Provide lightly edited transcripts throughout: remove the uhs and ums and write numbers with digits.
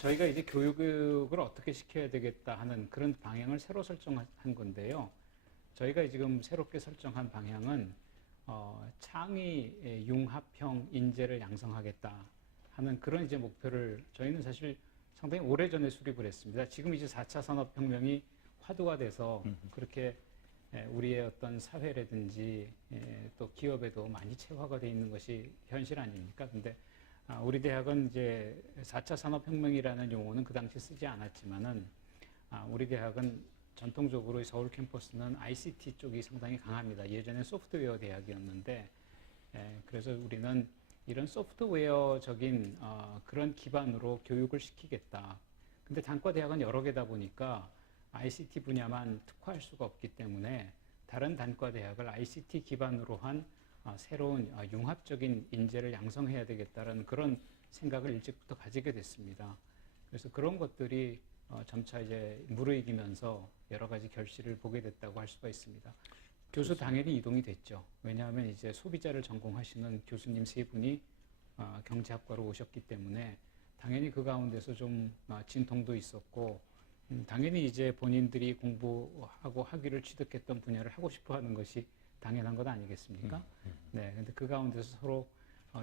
저희가 이제 교육을 어떻게 시켜야 되겠다 하는 그런 방향을 새로 설정한 건데요. 저희가 지금 새롭게 설정한 방향은 창의 융합형 인재를 양성하겠다 하는 그런 이제 목표를 저희는 사실 상당히 오래전에 수립을 했습니다. 지금 이제 4차 산업혁명이 화두가 돼서 그렇게 우리의 어떤 사회라든지 또 기업에도 많이 체화가 돼 있는 것이 현실 아닙니까? 근데 우리 대학은 이제 4차 산업혁명이라는 용어는 그 당시 쓰지 않았지만은 우리 대학은 전통적으로 서울 캠퍼스는 ICT 쪽이 상당히 강합니다. 예전에 소프트웨어 대학이었는데 그래서 우리는 이런 소프트웨어적인 그런 기반으로 교육을 시키겠다. 근데 단과대학은 여러 개다 보니까 ICT 분야만 특화할 수가 없기 때문에 다른 단과대학을 ICT 기반으로 한 새로운 융합적인 인재를 양성해야 되겠다는 그런 생각을 일찍부터 가지게 됐습니다. 그래서 그런 것들이 점차 이제 무르익이면서 여러 가지 결실을 보게 됐다고 할 수가 있습니다. 교수 당연히 이동이 됐죠. 왜냐하면 이제 소비자를 전공하시는 교수님 세 분이 경제학과로 오셨기 때문에 당연히 그 가운데서 좀 진통도 있었고 당연히 이제 본인들이 공부하고 학위를 취득했던 분야를 하고 싶어 하는 것이 당연한 것 아니겠습니까? 네, 근데 그 가운데서 서로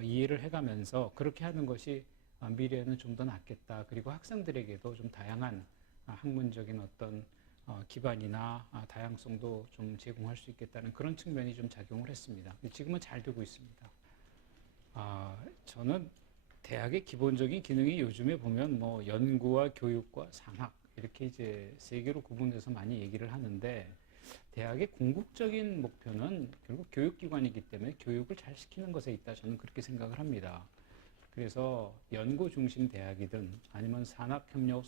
이해를 해가면서 그렇게 하는 것이 미래에는 좀 더 낫겠다. 그리고 학생들에게도 좀 다양한 학문적인 어떤 기반이나 다양성도 좀 제공할 수 있겠다는 그런 측면이 좀 작용을 했습니다. 지금은 잘 되고 있습니다. 저는 대학의 기본적인 기능이 요즘에 보면 뭐 연구와 교육과 산학 이렇게 이제 세 개로 구분해서 많이 얘기를 하는데 대학의 궁극적인 목표는 결국 교육기관이기 때문에 교육을 잘 시키는 것에 있다. 저는 그렇게 생각을 합니다. 그래서 연구 중심 대학이든 아니면 산학협력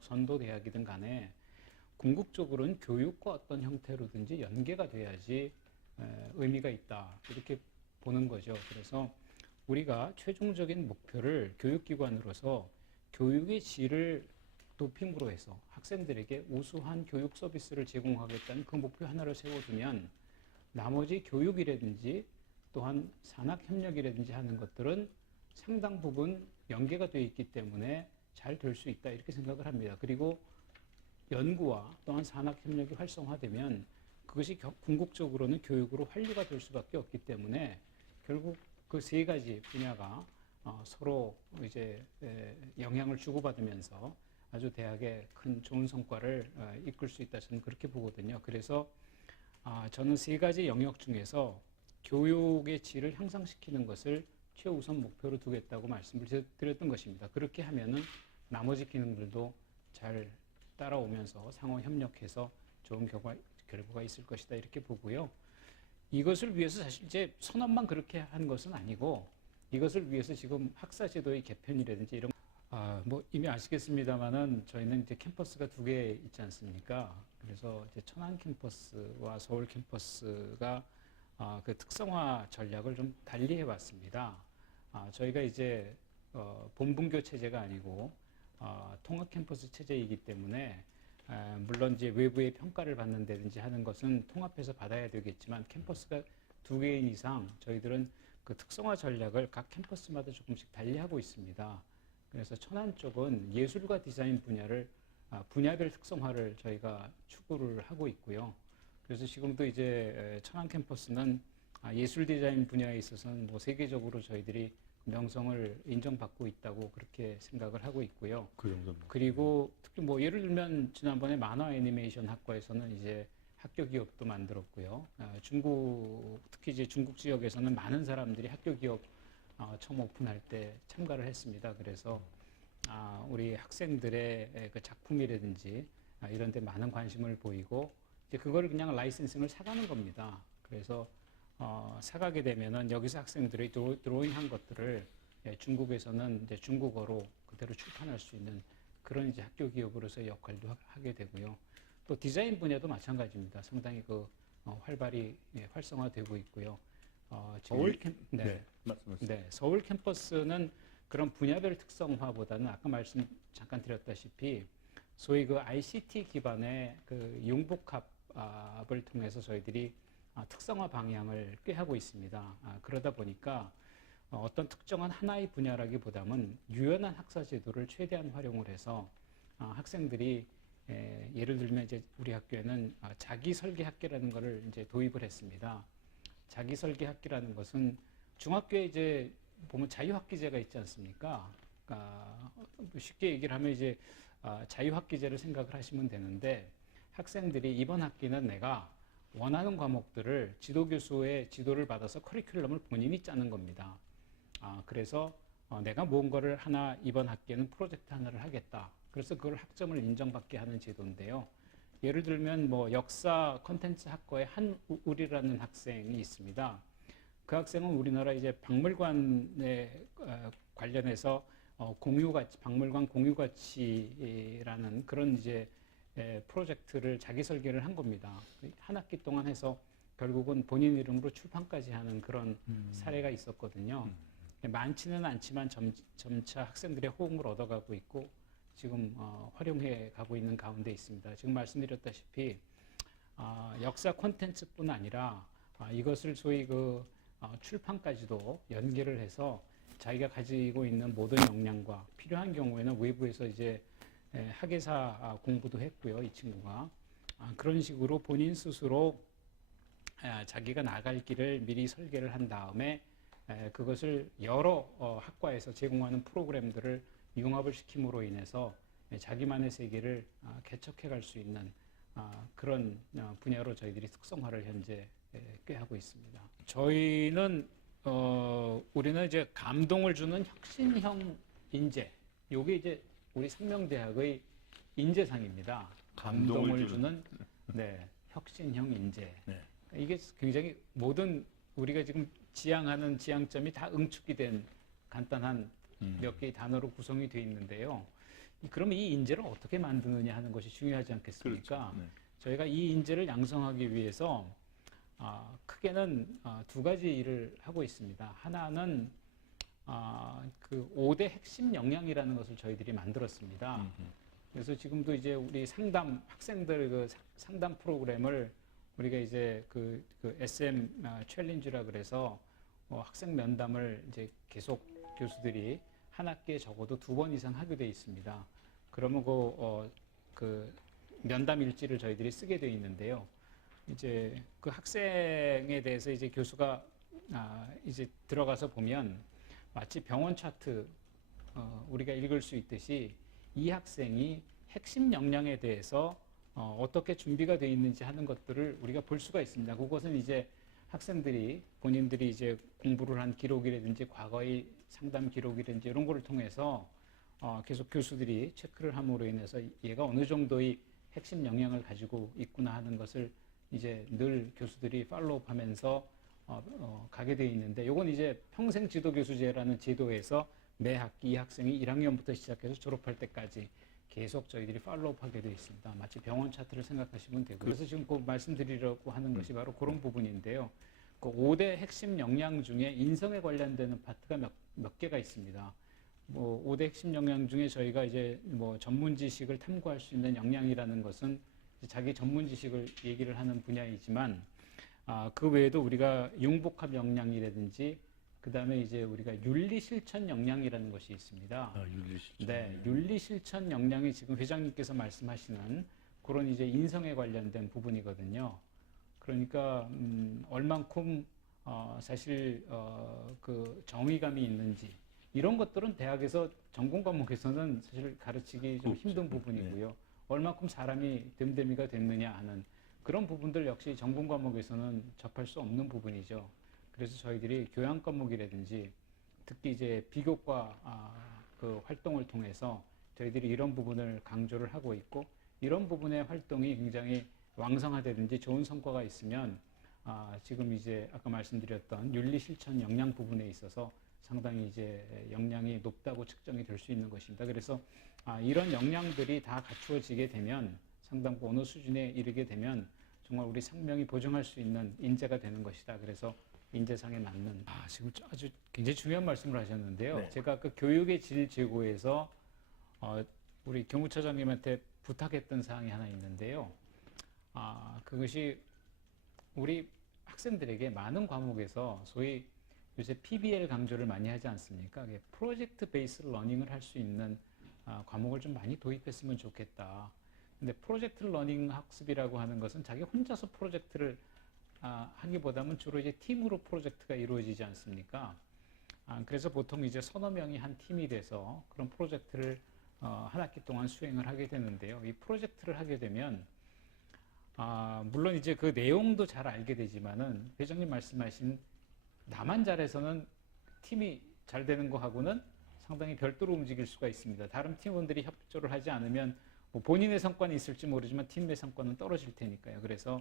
선도 대학이든 간에 궁극적으로는 교육과 어떤 형태로든지 연계가 돼야지 의미가 있다. 이렇게 보는 거죠. 그래서 우리가 최종적인 목표를 교육기관으로서 교육의 질을 높임으로 해서 학생들에게 우수한 교육 서비스를 제공하겠다는 그 목표 하나를 세워두면 나머지 교육이라든지 또한 산학협력이라든지 하는 것들은 상당 부분 연계가 되어 있기 때문에 잘 될 수 있다 이렇게 생각을 합니다. 그리고 연구와 또한 산학협력이 활성화되면 그것이 궁극적으로는 교육으로 환류가 될 수밖에 없기 때문에 결국 그 세 가지 분야가 서로 이제 영향을 주고받으면서 아주 대학에 큰 좋은 성과를 이끌 수 있다 저는 그렇게 보거든요. 그래서 저는 세 가지 영역 중에서 교육의 질을 향상시키는 것을 최우선 목표로 두겠다고 말씀을 드렸던 것입니다. 그렇게 하면은 나머지 기능들도 잘 따라오면서 상호 협력해서 좋은 결과가 있을 것이다 이렇게 보고요. 이것을 위해서 사실 이제 선언만 그렇게 한 것은 아니고 이것을 위해서 지금 학사제도의 개편이라든지 이런 뭐 이미 아시겠습니다만은 저희는 이제 캠퍼스가 두 개 있지 않습니까? 그래서 이제 천안 캠퍼스와 서울 캠퍼스가 그 특성화 전략을 좀 달리 해봤습니다. 저희가 이제 본분교 체제가 아니고 통합 캠퍼스 체제이기 때문에 물론 이제 외부의 평가를 받는다든지 하는 것은 통합해서 받아야 되겠지만 캠퍼스가 두 개인 이상 저희들은 그 특성화 전략을 각 캠퍼스마다 조금씩 달리하고 있습니다. 그래서 천안 쪽은 예술과 디자인 분야를 분야별 특성화를 저희가 추구를 하고 있고요. 그래서 지금도 이제 천안 캠퍼스는 예술 디자인 분야에 있어서는 뭐 세계적으로 저희들이 명성을 인정받고 있다고 그렇게 생각을 하고 있고요. 그 정도입니다. 그리고 특히 뭐 예를 들면 지난번에 만화 애니메이션 학과에서는 이제 학교 기업도 만들었고요. 특히 이제 중국 지역에서는 많은 사람들이 학교 기업 처음 오픈할 때 참가를 했습니다. 그래서 우리 학생들의 그 작품이라든지 이런 데 많은 관심을 보이고 이제 그거를 그냥 라이센싱을 사가는 겁니다. 그래서 사가게 되면은 여기서 학생들이 드로잉한 것들을 중국에서는 이제 중국어로 그대로 출판할 수 있는 그런 이제 학교 기업으로서의 역할도 하게 되고요. 또 디자인 분야도 마찬가지입니다. 상당히 활발히 활성화되고 있고요. 서울 캠퍼스는 그런 분야별 특성화보다는 아까 말씀 잠깐 드렸다시피 소위 그 ICT 기반의 그 융복합을 통해서 저희들이 특성화 방향을 꾀하고 있습니다. 그러다 보니까 어떤 특정한 하나의 분야라기보다는 유연한 학사 제도를 최대한 활용을 해서 학생들이 예를 들면 이제 우리 학교에는 자기 설계 학기라는 것을 이제 도입을 했습니다. 자기 설계 학기라는 것은 중학교에 이제 보면 자유학기제가 있지 않습니까? 쉽게 얘기를 하면 이제 자유학기제를 생각을 하시면 되는데 학생들이 이번 학기는 내가 원하는 과목들을 지도교수의 지도를 받아서 커리큘럼을 본인이 짜는 겁니다. 그래서 내가 무언가를 하나 이번 학기에는 프로젝트 하나를 하겠다. 그래서 그걸 학점을 인정받게 하는 제도인데요. 예를 들면 뭐 역사 컨텐츠 학과에 한울이라는 학생이 있습니다. 그 학생은 우리나라 이제 박물관에 관련해서 공유가치, 박물관 공유가치라는 그런 이제 프로젝트를 자기 설계를 한 겁니다. 한 학기 동안 해서 결국은 본인 이름으로 출판까지 하는 그런 사례가 있었거든요. 많지는 않지만 점차 학생들의 호응을 얻어가고 있고 지금 활용해 가고 있는 가운데 있습니다. 지금 말씀드렸다시피 역사 콘텐츠뿐 아니라 이것을 소위 출판까지도 연계를 해서 자기가 가지고 있는 모든 역량과 필요한 경우에는 외부에서 이제 학예사 공부도 했고요, 이 친구가. 그런 식으로 본인 스스로 자기가 나갈 길을 미리 설계를 한 다음에 그것을 여러 학과에서 제공하는 프로그램들을 융합을 시킴으로 인해서 자기만의 세계를 개척해 갈 수 있는 그런 분야로 저희들이 특성화를 현재 꽤 하고 있습니다. 저희는 우리는 이제 감동을 주는 혁신형 인재, 요게 이제 우리 상명대학의 인재상입니다. 감동을 주는 혁신형 인재. 네. 이게 굉장히 모든 우리가 지금 지향하는 지향점이 다 응축이 된 간단한 몇 개의 단어로 구성이 되어 있는데요. 그럼 이 인재를 어떻게 만드느냐 하는 것이 중요하지 않겠습니까? 그렇죠. 네. 저희가 이 인재를 양성하기 위해서 크게는 두 가지 일을 하고 있습니다. 하나는 그 5대 핵심 역량이라는 것을 저희들이 만들었습니다. 그래서 지금도 이제 우리 상담 학생들 그 상담 프로그램을 우리가 이제 그 SM 챌린지라 그래서 학생 면담을 이제 계속 교수들이 한 학기에 적어도 2번 이상 하게 돼 있습니다. 그러면 그 면담 일지를 저희들이 쓰게 돼 있는데요. 이제 그 학생에 대해서 이제 교수가 이제 들어가서 보면 마치 병원 차트 우리가 읽을 수 있듯이 이 학생이 핵심 역량에 대해서 어떻게 준비가 되어 있는지 하는 것들을 우리가 볼 수가 있습니다. 그것은 이제 학생들이 본인들이 이제 공부를 한 기록이라든지 과거의 상담 기록이라든지 이런 거를 통해서 계속 교수들이 체크를 함으로 인해서 얘가 어느 정도의 핵심 역량을 가지고 있구나 하는 것을 이제 늘 교수들이 팔로우하면서 가게 되어 있는데 요건 이제 평생 지도교수제라는 제도에서 매 학기 이 학생이 1학년부터 시작해서 졸업할 때까지 계속 저희들이 팔로우하게 되어 있습니다. 마치 병원 차트를 생각하시면 되고 그래서 지금 꼭 말씀드리려고 하는 것이 바로 그런 부분인데요. 그 5대 핵심 역량 중에 인성에 관련되는 파트가 몇 개가 있습니다. 뭐 5대 핵심 역량 중에 저희가 이제 뭐 전문 지식을 탐구할 수 있는 역량이라는 것은 자기 전문 지식을 얘기를 하는 분야이지만 그 외에도 우리가 융복합 역량이라든지 그 다음에 이제 우리가 윤리 실천 역량이라는 것이 있습니다. 윤리 실천. 네, 윤리 실천 역량이 지금 회장님께서 말씀하시는 그런 이제 인성에 관련된 부분이거든요. 그러니까 얼만큼 사실 그 정의감이 있는지 이런 것들은 대학에서 전공 과목에서는 사실 가르치기 좀 힘든 부분이고요. 네. 얼만큼 사람이 됨됨이가 됐느냐 하는 그런 부분들 역시 전공 과목에서는 접할 수 없는 부분이죠. 그래서 저희들이 교양 과목이라든지 특히 이제 비교과 그 활동을 통해서 저희들이 이런 부분을 강조를 하고 있고 이런 부분의 활동이 굉장히 왕성하다든지 좋은 성과가 있으면 지금 이제 아까 말씀드렸던 윤리 실천 역량 부분에 있어서 상당히 이제 역량이 높다고 측정이 될 수 있는 것입니다. 그래서 이런 역량들이 다 갖추어지게 되면 상당부 어느 수준에 이르게 되면 정말 우리 상명이 보증할 수 있는 인재가 되는 것이다. 그래서 인재상에 맞는 지금 아주 굉장히 중요한 말씀을 하셨는데요. 네. 제가 그 교육의 질 제고에서 우리 교무처장님한테 부탁했던 사항이 하나 있는데요. 그것이 우리 학생들에게 많은 과목에서 소위 요새 PBL 강조를 많이 하지 않습니까? 프로젝트 베이스 러닝을 할 수 있는 과목을 좀 많이 도입했으면 좋겠다. 근데 프로젝트 러닝 학습이라고 하는 것은 자기 혼자서 프로젝트를 하기보다는 주로 이제 팀으로 프로젝트가 이루어지지 않습니까? 그래서 보통 이제 서너 명이 한 팀이 돼서 그런 프로젝트를 한 학기 동안 수행을 하게 되는데요. 이 프로젝트를 하게 되면 물론 이제 그 내용도 잘 알게 되지만은 회장님 말씀하신 나만 잘해서는 팀이 잘 되는 거하고는 상당히 별도로 움직일 수가 있습니다. 다른 팀원들이 협조를 하지 않으면 뭐 본인의 성과는 있을지 모르지만 팀 내 성과는 떨어질 테니까요. 그래서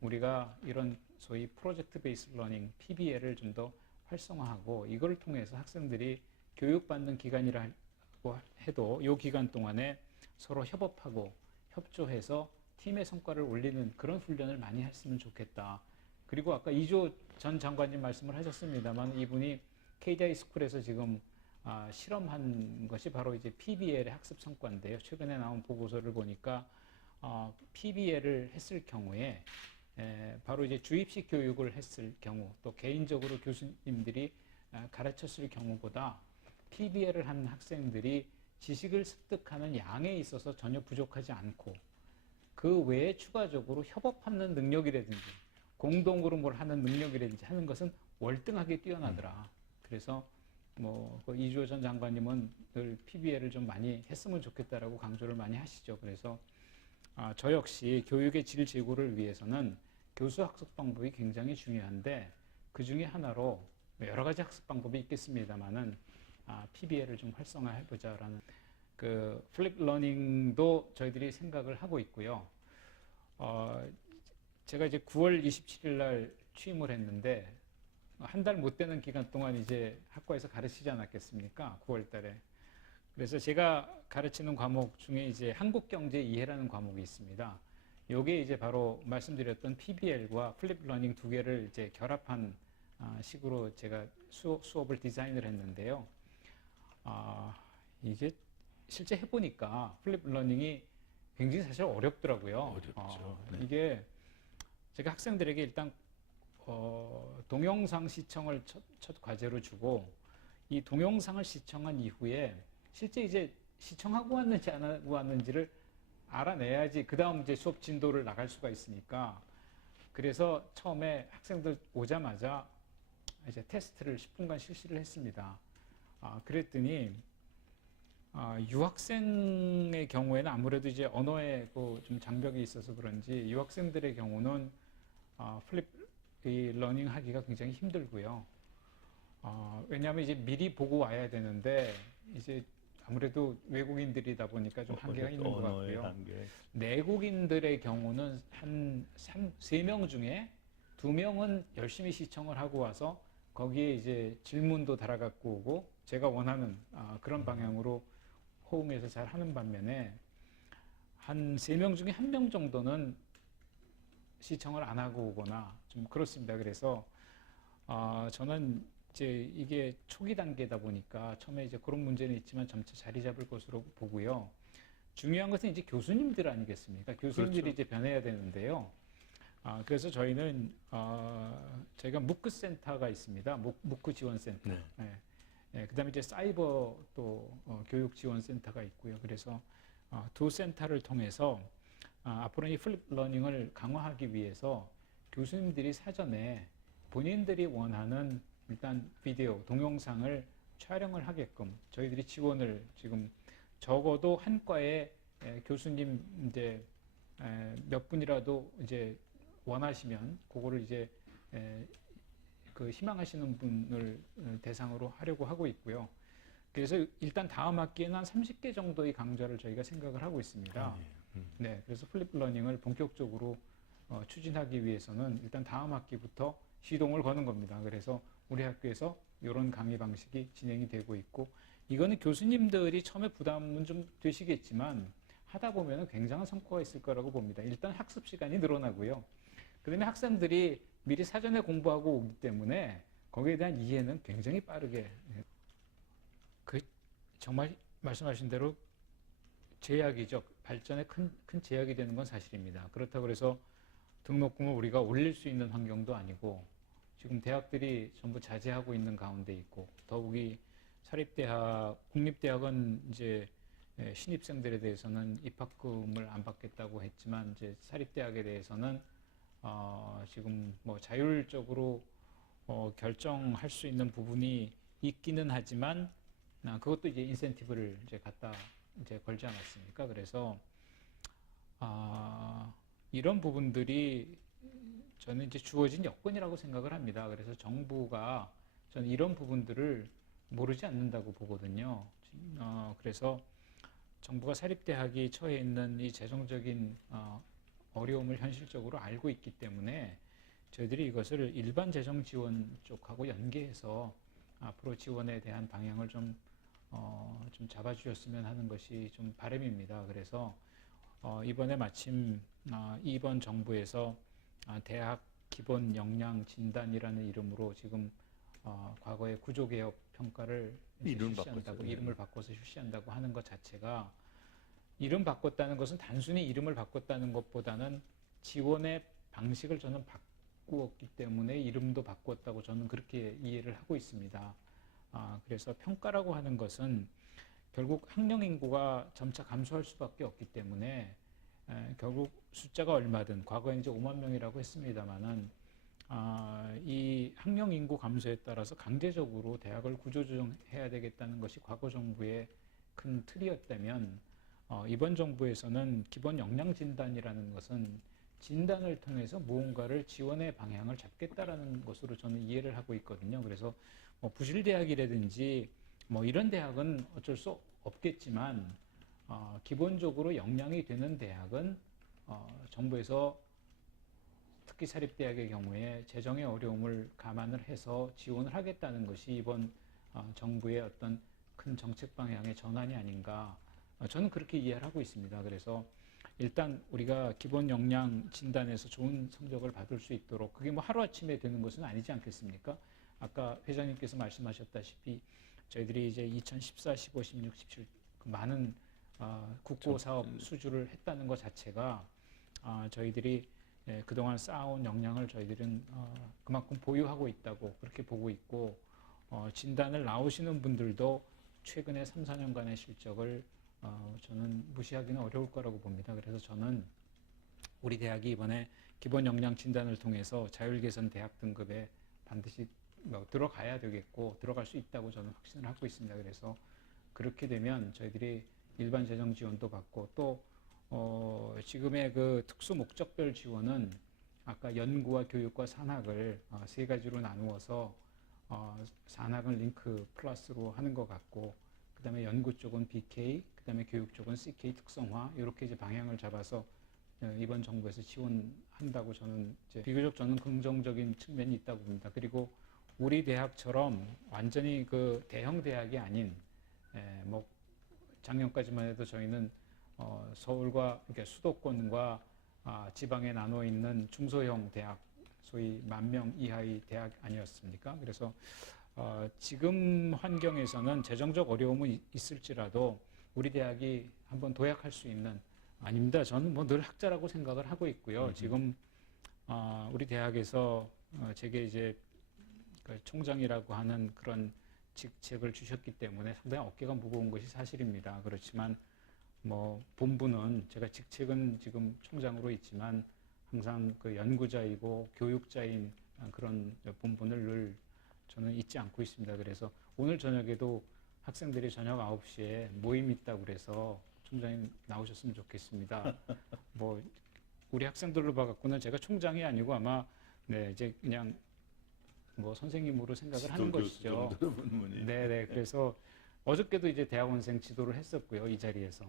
우리가 이런 소위 프로젝트 베이스 러닝 PBL을 좀 더 활성화하고 이걸 통해서 학생들이 교육받는 기간이라고 해도 이 기간 동안에 서로 협업하고 협조해서 팀의 성과를 올리는 그런 훈련을 많이 했으면 좋겠다. 그리고 아까 이조 전 장관님 말씀을 하셨습니다만 이분이 KDI 스쿨에서 지금 실험한 것이 바로 이제 PBL의 학습 성과인데요. 최근에 나온 보고서를 보니까 PBL을 했을 경우에 바로 이제 주입식 교육을 했을 경우 또 개인적으로 교수님들이 가르쳤을 경우보다 PBL을 한 학생들이 지식을 습득하는 양에 있어서 전혀 부족하지 않고 그 외에 추가적으로 협업하는 능력이라든지 공동으로 뭘 하는 능력이라든지 하는 것은 월등하게 뛰어나더라. 그래서 그 이주호 전 장관님은 늘 PBL을 좀 많이 했으면 좋겠다라고 강조를 많이 하시죠. 그래서 저 역시 교육의 질 제고를 위해서는 교수 학습 방법이 굉장히 중요한데 그 중에 하나로 여러 가지 학습 방법이 있겠습니다만은 PBL을 좀 활성화해보자라는 그 플립 러닝도 저희들이 생각을 하고 있고요. 제가 이제 9월 27일 날 취임을 했는데 한 달 못 되는 기간 동안 이제 학과에서 가르치지 않았겠습니까? 9월 달에. 그래서 제가 가르치는 과목 중에 이제 한국경제 이해라는 과목이 있습니다. 요게 이제 바로 말씀드렸던 PBL과 플립 러닝 두 개를 이제 결합한 식으로 제가 수업을 디자인을 했는데요. 이게 실제 해보니까 플립 러닝이 굉장히 사실 어렵더라고요. 어렵죠. 네. 이게 제가 학생들에게 일단 동영상 시청을 첫 과제로 주고 이 동영상을 시청한 이후에 실제 이제 시청하고 왔는지 안 하고 왔는지를 알아내야지 그 다음 이제 수업 진도를 나갈 수가 있으니까 그래서 처음에 학생들 오자마자 이제 테스트를 10분간 실시를 했습니다. 그랬더니 유학생의 경우에는 아무래도 이제 언어에 좀 장벽이 있어서 그런지 유학생들의 경우는 플립 러닝 하기가 굉장히 힘들고요. 왜냐하면 이제 미리 보고 와야 되는데 이제 아무래도 외국인들이다 보니까 좀 한계가 있는 것 같고요. 한계. 내국인들의 경우는 한 3명 중에 2명은 열심히 시청을 하고 와서 거기에 이제 질문도 달아갖고 오고 제가 원하는 그런 방향으로 호응해서 잘 하는 반면에 한 3명 중에 1명 정도는 시청을 안 하고 오거나 좀 그렇습니다. 그래서 저는 이제 이게 초기 단계다 보니까 처음에 이제 그런 문제는 있지만 점차 자리 잡을 것으로 보고요. 중요한 것은 이제 교수님들 아니겠습니까? 교수님들이 그렇죠. 이제 변해야 되는데요. 그래서 저희는 저희가 무크 센터가 있습니다. 무크 지원 센터. 네. 네, 그다음에 이제 사이버 또 교육 지원 센터가 있고요. 그래서 두 센터를 통해서 앞으로 이 플립 러닝을 강화하기 위해서 교수님들이 사전에 본인들이 원하는 일단 비디오, 동영상을 촬영을 하게끔 저희들이 지원을 지금 적어도 한 과에 교수님 이제 몇 분이라도 이제 원하시면 그거를 이제 그 희망하시는 분을 대상으로 하려고 하고 있고요. 그래서 일단 다음 학기에는 한 30개 정도의 강좌를 저희가 생각을 하고 있습니다. 네, 그래서 플립 러닝을 본격적으로 추진하기 위해서는 일단 다음 학기부터 시동을 거는 겁니다. 그래서 우리 학교에서 이런 강의 방식이 진행이 되고 있고 이거는 교수님들이 처음에 부담은 좀 되시겠지만 하다 보면 굉장한 성과가 있을 거라고 봅니다. 일단 학습 시간이 늘어나고요. 그다음에 학생들이 미리 사전에 공부하고 오기 때문에 거기에 대한 이해는 굉장히 빠르게 정말 말씀하신 대로 제약이죠. 발전에 큰 제약이 되는 건 사실입니다. 그렇다고 해서 등록금을 우리가 올릴 수 있는 환경도 아니고 지금 대학들이 전부 자제하고 있는 가운데 있고, 더욱이 사립대학, 국립대학은 이제 신입생들에 대해서는 입학금을 안 받겠다고 했지만, 이제 사립대학에 대해서는 지금 뭐 자율적으로 결정할 수 있는 부분이 있기는 하지만, 그것도 이제 인센티브를 이제 갖다 이제 걸지 않았습니까? 그래서 이런 부분들이 저는 이제 주어진 여건이라고 생각을 합니다. 그래서 정부가 저는 이런 부분들을 모르지 않는다고 보거든요. 그래서 정부가 사립대학이 처해 있는 이 재정적인 어려움을 현실적으로 알고 있기 때문에 저희들이 이것을 일반 재정 지원 쪽하고 연계해서 앞으로 지원에 대한 방향을 좀 잡아주셨으면 하는 것이 좀 바람입니다. 그래서 이번에 마침 이번 정부에서 대학 기본 역량 진단이라는 이름으로 지금 과거의 구조개혁 평가를 실시한다고, 이름을 바꿔서 실시한다고 하는 것 자체가, 이름 바꿨다는 것은 단순히 이름을 바꿨다는 것보다는 지원의 방식을 저는 바꾸었기 때문에 이름도 바꿨다고 저는 그렇게 이해를 하고 있습니다. 그래서 평가라고 하는 것은 결국 학령 인구가 점차 감소할 수밖에 없기 때문에 결국 숫자가 얼마든, 과거에 이제 5만 명이라고 했습니다만은 이 학령 인구 감소에 따라서 강제적으로 대학을 구조조정해야 되겠다는 것이 과거 정부의 큰 틀이었다면, 이번 정부에서는 기본 역량 진단이라는 것은 진단을 통해서 무언가를 지원의 방향을 잡겠다라는 것으로 저는 이해를 하고 있거든요. 그래서 뭐 부실대학이라든지 뭐 이런 대학은 어쩔 수 없겠지만, 기본적으로 역량이 되는 대학은 정부에서 특히 사립대학의 경우에 재정의 어려움을 감안을 해서 지원을 하겠다는 것이 이번 정부의 어떤 큰 정책 방향의 전환이 아닌가, 저는 그렇게 이해를 하고 있습니다. 그래서 일단 우리가 기본 역량 진단에서 좋은 성적을 받을 수 있도록, 그게 뭐 하루아침에 되는 것은 아니지 않겠습니까? 아까 회장님께서 말씀하셨다시피 저희들이 이제 2014, 15, 16, 17 그 많은 국고 사업 수주를 했다는 것 자체가 저희들이 그동안 쌓아온 역량을 저희들은 그만큼 보유하고 있다고 그렇게 보고 있고, 진단을 나오시는 분들도 최근에 3, 4년간의 실적을 저는 무시하기는 어려울 거라고 봅니다. 그래서 저는 우리 대학이 이번에 기본 역량 진단을 통해서 자율개선 대학 등급에 반드시 들어가야 되겠고 들어갈 수 있다고 저는 확신을 하고 있습니다. 그래서 그렇게 되면 저희들이 일반 재정 지원도 받고, 또 지금의 그 특수 목적별 지원은 아까 연구와 교육과 산학을 세 가지로 나누어서 산학은 링크 플러스로 하는 것 같고, 그 다음에 연구 쪽은 BK, 그 다음에 교육 쪽은 CK 특성화, 이렇게 이제 방향을 잡아서 이번 정부에서 지원한다고 저는 이제 비교적 저는 긍정적인 측면이 있다고 봅니다. 그리고 우리 대학처럼 완전히 그 대형 대학이 아닌, 뭐 작년까지만 해도 저희는 서울과 이렇게 수도권과 지방에 나눠 있는 중소형 대학, 소위 10,000명 이하의 대학 아니었습니까? 그래서 지금 환경에서는 재정적 어려움은 있을지라도 우리 대학이 한번 도약할 수 있는, 아닙니다. 저는 뭐 늘 학자라고 생각을 하고 있고요. 지금 우리 대학에서 제게 이제 그 총장이라고 하는 그런 직책을 주셨기 때문에 상당히 어깨가 무거운 것이 사실입니다. 그렇지만 뭐 본부는, 제가 직책은 지금 총장으로 있지만 항상 그 연구자이고 교육자인 그런 본분을 늘 저는 잊지 않고 있습니다. 그래서 오늘 저녁에도 학생들이 저녁 9시에 모임 있다고 그래서 총장님 나오셨으면 좋겠습니다. 뭐 우리 학생들로 봐갖고는 제가 총장이 아니고 아마 이제 그냥 뭐 선생님으로 생각을 하는 것이죠. 네네. 그래서 어저께도 이제 대학원생 지도를 했었고요, 이 자리에서.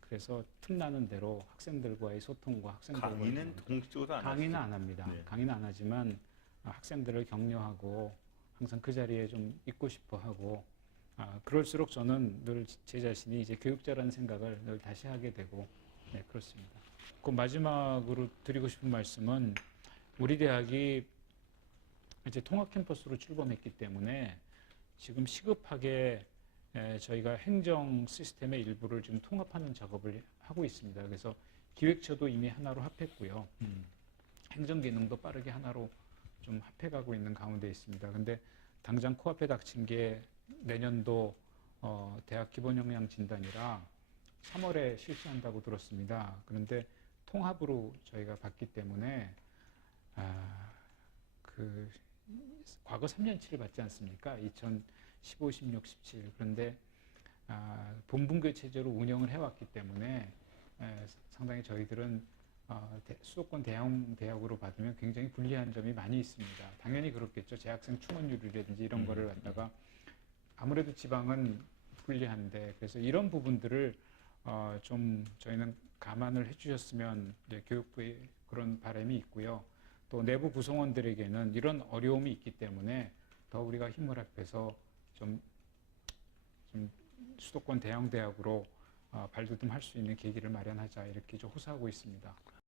그래서 틈나는 대로 학생들과의 소통과 학생들과의 강의는 공식적으로 안 강의는 안 합니다. 네. 강의는 안 하지만 학생들을 격려하고 항상 그 자리에 좀 있고 싶어 하고, 그럴수록 저는 늘 제 자신이 이제 교육자라는 생각을 늘 다시 하게 되고, 네, 그렇습니다. 그 마지막으로 드리고 싶은 말씀은, 우리 대학이 이제 통합 캠퍼스로 출범했기 때문에 지금 시급하게 저희가 행정 시스템의 일부를 지금 통합하는 작업을 하고 있습니다. 그래서 기획처도 이미 하나로 합했고요. 행정 기능도 빠르게 하나로 좀 합해가고 있는 가운데 있습니다. 근데 당장 코앞에 닥친 게 내년도 대학 기본역량 진단이라 3월에 실시한다고 들었습니다. 그런데 통합으로 저희가 받기 때문에 그 과거 3년치를 받지 않습니까? 2015, 16, 17. 그런데 본분교 체제로 운영을 해왔기 때문에 상당히 저희들은 수도권 대형 대학으로 받으면 굉장히 불리한 점이 많이 있습니다. 당연히 그렇겠죠. 재학생 충원율이라든지 이런 거를 갖다가 아무래도 지방은 불리한데, 그래서 이런 부분들을 좀 저희는 감안을 해주셨으면 교육부에 그런 바람이 있고요. 또 내부 구성원들에게는 이런 어려움이 있기 때문에 더 우리가 힘을 합해서 좀 수도권 대형 대학으로 발돋움할 수 있는 계기를 마련하자, 이렇게 좀 호소하고 있습니다.